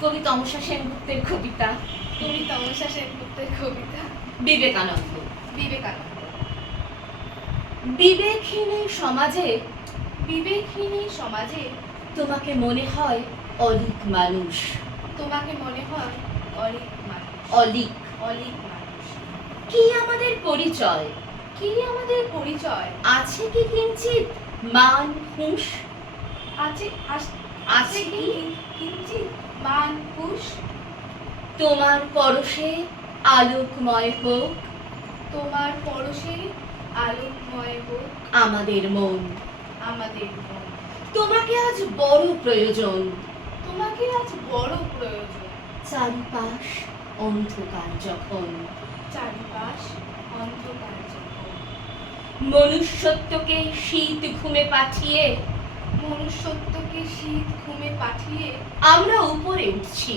কবি তমসা সেনগুপ্তের কবিতা। কবি তমসা সেনগুপ্তের কবিতা। বিবেকানন্দ। বিবেকানন্দ। বিবেকহীন এই সমাজে, বিবেকহীন এই সমাজে তোমাকে মনে হয় অলিক মানুষ। তোমাকে মনে হয় অলিক মানুষ। অলিক অলিক মানুষ। কি আমাদের পরিচয়? কি আমাদের পরিচয়? আছে কি কিঞ্চিত মান হুঁশ? আছে আছে কি কিঞ্চিত মান হুঁশ? তোমার পরশে আলোকময় হোক, তোমার পরশে আলোকময় হোক আমাদের মন। আমাদের মন। তোমাকে আজ বড় প্রয়োজন, তোমাকে আজ বড় প্রয়োজন। চারিপাশ অন্ধকার যখন, চারিপাশ অন্ধকার যখন। মনুষ্যত্বকে শীত ঘুমে পাঠিয়ে, মনুষ্যত্বকে শীত ঘুমে পাঠিয়ে আমরা উপরে উঠছি।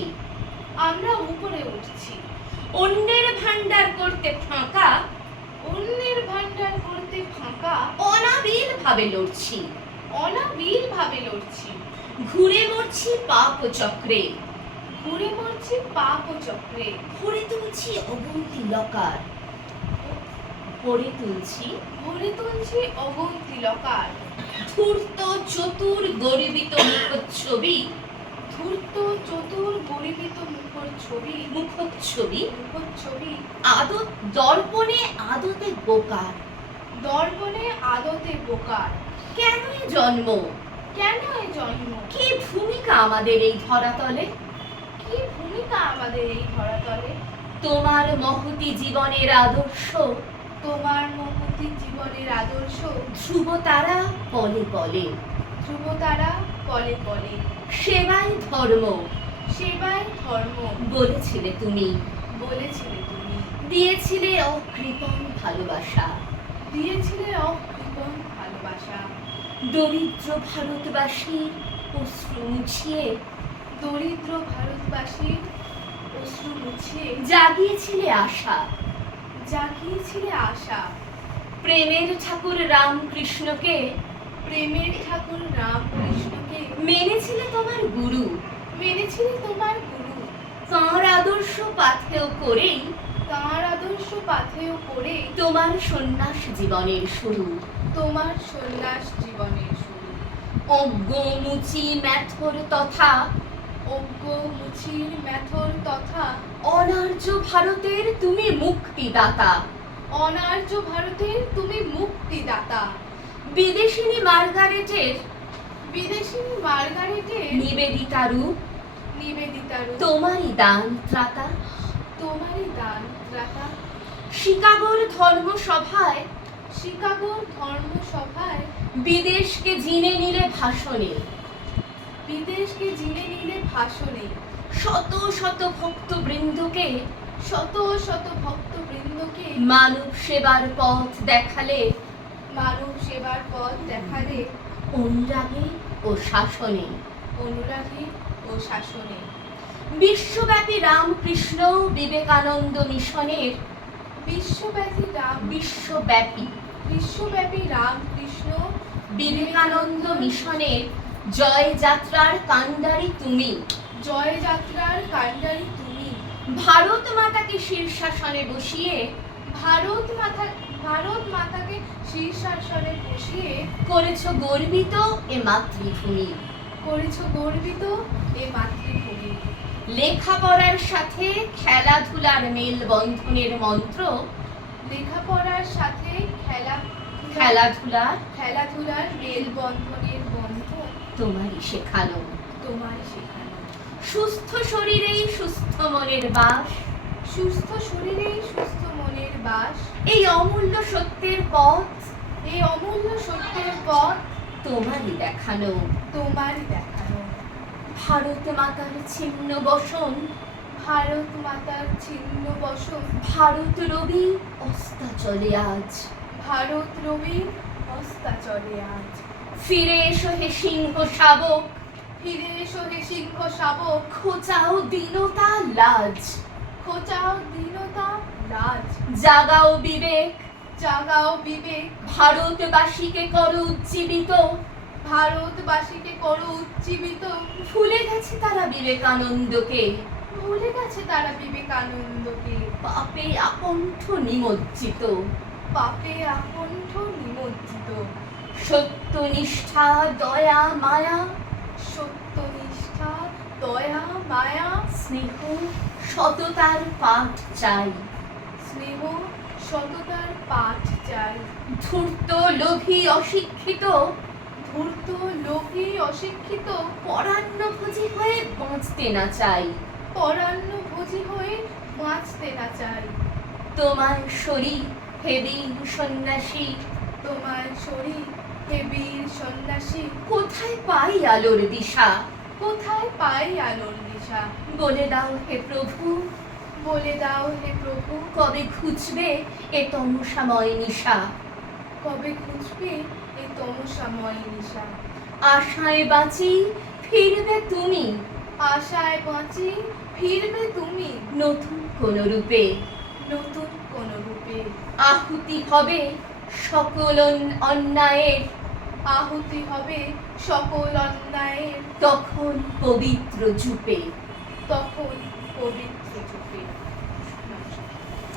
আমরা উপরে উঠছি। অন্যের ভান্ডার করতে ফাঁকা, অন্যের ভান্ডার করতে ফাঁকা অনাবিল ভাবে লড়ছি। অনাবিল ভাবে লড়ছি। ঘুরে মরছি পাপ চক্রে, ঘুরে মরছি পাপ চক্রে। ভরে তুলছি অগুন্তি লকার, ভরে তুলছি ভরে তুলছি অগুন্তি লকার। ধূর্ত চতুর গরিবিত মুখচ্ছবি, ধূর্ত চতুর গরিবিত মুখচ্ছবি। মুখচ্ছবি মুখচ্ছবি আদত দর্পণে আদতে বোকার। দর্পণে আদতে বোকার। কেন এ জন্ম? কেন এ জন্ম? কি ভূমিকা আমাদের এই ধরাতলে? কি ভূমিকা আমাদের এই ধরাতলে? তোমার মহতি জীবনের আদর্শ, তোমার মহতি জীবনের আদর্শ ধ্রুব তারা পলে পলে, ধ্রুব তারা পলে পলে। সেবাই ধর্ম সেবায় ধর্ম বলেছিলে তুমি, বলেছিলে তুমি। দিয়েছিলে অকৃপণ ভালোবাসা। দিয়েছিলে অকৃপণ ভালোবাসা। দরিদ্র ভারতবাসীর অশ্রু মুছিয়ে, দরিদ্র ভারতবাসীর অশ্রু মুছিয়ে জাগিয়েছিলে আশা। জাগিয়েছিলে আশা। প্রেমের ঠাকুর রামকৃষ্ণকে, প্রেমের ঠাকুর রামকৃষ্ণকে মেনেছিলে তোমার গুরু। মেনেছিলে তোমার গুরু। তাঁর আদর্শ পাথেয় করেই, তাঁর আদর্শ পাথেয় করে তোমার সন্ন্যাস জীবনের শুরু। তোমার সন্ন্যাস জীবনের শুরু। অজ্ঞ মুচি ম্যাথর তথা, অজ্ঞ মুচির মেথর তথা অনার্য ভারতের তুমি মুক্তিদাতা। অনার্য ভারতের তুমি মুক্তিদাতা। বিদেশিনী মার্গারেটের, বিদেশিনী মার্গারেটের নিবেদিতা রূপ, নিবেদিতার তোমারই দান ত্রাতা। তোমারই দান ত্রাতা। শিকাগোর ধর্মসভায়, শিকাগোর ধর্মসভায় বিদেশকে জিনে নিলে ভাষণে, বিদেশকে জিনে নিলে ভাষণে শত শত ভক্তবৃন্দকে, শত শত ভক্তবৃন্দকে মানব সেবার পথ দেখালে, মানব সেবার পথ দেখালে অনুরাগে ও শাসনে। অনুরাগী ও শাসনে। বিশ্বব্যাপী রামকৃষ্ণ বিবেকানন্দ মিশনের, বিশ্বব্যাপী বিশ্বব্যাপী রামকৃষ্ণ বিবেকানন্দ মিশনের জয়যাত্রার কাণ্ডারি তুমি। জয়যাত্রার কাণ্ডারি তুমি। ভারত মাতাকে শীর্ষাসনে বসিয়ে, ভারত মাতাকে শীর্ষাসনে বসিয়ে করেছ গর্বিত এ মাতৃভূমি। করেছ গর্বিত এ মাতৃভূমি। লেখাপড়ার সাথে খেলাধুলার মেলবন্ধনের মন্ত্র, লেখাপড়ার সাথে খেলাধুলার মেলবন্ধনের বন্ধন তোমারই শেখানো। তোমার শেখানো। সুস্থ শরীরেই সুস্থ মনের বাস, সুস্থ শরীরেই সুস্থ মনের বাস। এই অমূল্য সত্যের পথ, এই অমূল্য সত্যের পথ তোমারই দেখানো। তোমারই দেখানো। ভারত মাতার ছিন্ন বসন, ভারত মাতার ছিন্ন বসন। ভারত রবি অস্তাচলে আজ, ভারত রবি অস্তাচলে আজ। ফিরে এসো হে সিংহ শাবক, ফিরে এসো হে সিংহ শাবক। খোঁচাও দীনতা লাজ, খোঁচাও দীনতা লাজ। জাগাও বিবেক, জাগাও বিবেক। ভারতবাসীকে করো উজ্জীবিত, ভারতবাসীকে করো উজ্জীবিত। ভুলে গেছে তারা বিবেকানন্দকে, ভুলে গেছে তারা বিবেকানন্দকে। পাপে আকণ্ঠ নিমজ্জিত। পাপে আকণ্ঠ নিমজ্জিত। সত্যনিষ্ঠা দয়া মায়া, সত্যনিষ্ঠা দয়া মায়া, স্নেহ সততার পাঠ চাই। স্নেহ সততার পাঠ চাই। ধূর্ত লোভী অশিক্ষিত, ধূর্ত লোভী অশিক্ষিত, পরান্নভোজী হয়ে বাঁচতে না চাই। পরান্নভোজী হয়ে বাঁচতে না চাই। তোমার শরীর হে বীর সন্ন্যাসী, তোমার শরীর হে বীর সন্ন্যাসী, কোথায় পাই আলোর দিশা? কোথায় পাই আলোর দিশা? বলে দাও হে প্রভু, বলে দাও হে প্রভু, কবে ঘুচবে এ তমসাময় নিশা? কবে খুঁজবে এই তমসাময় নিশা? আশায় বাঁচি ফিরবে তুমি, আশায় বাঁচি ফিরবে তুমি, নতুন কোন রূপে। নতুন কোন রূপে। আহুতি হবে সকল অন্যায়ের, আহুতি হবে সকল অন্যায়ের, তখন পবিত্র জুপে। তখন পবিত্র